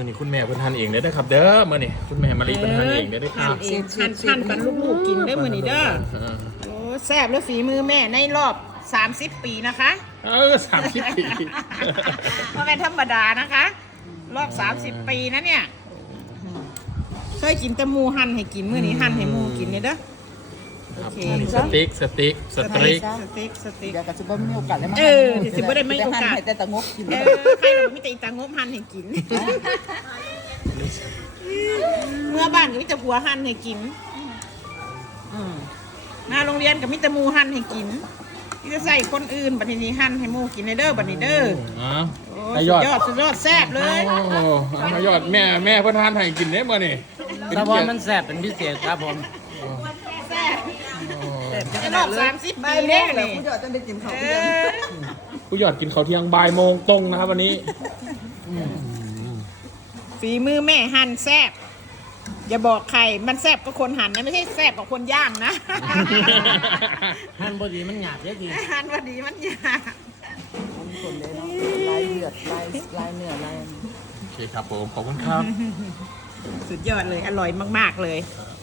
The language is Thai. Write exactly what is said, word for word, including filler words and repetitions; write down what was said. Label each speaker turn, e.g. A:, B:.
A: นี้คุณแม่เพิ่นทานเองได้อครับเด้อมื้อนี้คุณแม่มารีเพิ่นทานเองได้อเด้อค
B: หั่
A: รั
B: น
A: บ
B: เองหั่นหั่นปันลูกๆกินได้มื้อนี้เด้อโอ้แซ่บแล้วฝีมือแม่ในรอบสามสิบปีนะคะ
A: เออสามสิบปี
B: ว่าเป็นธรรมดานะคะ รอบสามสิบปีนะเนี่ยเคยกินแต่หมูหั่นให้กินมื้อนี้หั่นให้หมูกินเนี่ยเด้อ
A: ครับ
B: โอเค
A: อันนี้สติ๊กสติ๊กสตริก
B: สติ๊กสติ๊ก
C: เดี๋ยวก็จะบ่มีโอกาสได้มา
B: เออเดี๋ยวสิบ่ได้มีโอกาส
C: ให้แต่ตะงกกิน
B: เออใครเราไม่แต่อีตางบหั่นให้กิน เมื่อบ้านก็มิแต่ผัวหั่นให้กินอืมหน้าโรงเรียนก็มิแต่หมูหั่นให้กินที่จะใส่คนอื่นบัดนี้หั่นให้หมูกินในเด้อบัดนี้เด้อ
A: อ๋อ
B: โอ้
A: ไอ้
B: สุ
A: ยอ
B: ด
A: ด
B: ยอดสุดยอดแซ่บเลย
A: โอ้ไอ้ยอดแม่แม่เพิ่นทานให้กินได้อมื้อนี้
D: ตะวอนมันแสบเป็นพิเศษครับผม
B: แซ่บ
A: โอ้
B: ในรอบสามสิบ
C: ไม่
B: ปี
C: เล่
B: เด้
C: น
B: อ
C: เลย
B: นี่
C: ผู้ยอดจะได้กินเขาว
B: เอ
C: เที่ยง
B: อ
A: ผู้ยอดกินข้าวเที่ยงบ่ายโมงตรงนะครับวันนี้
B: ฝีมือแม่หั่นแซ่บอย่าบอกใครมันแซ่บกับคนหั่นนะไม่ใช่แซ่บกับคนย่างนะ
D: หั่นบดีมันหยาบเยอะดี
B: หั่นพอดีมันยาก
C: มีคนเลยเนาะลายเลือดลายลายเนื้อลาย
A: โอเคครับผมขอบคุณครับ
B: สุดยอดเลยอร่อยมากๆเลย
A: ครับ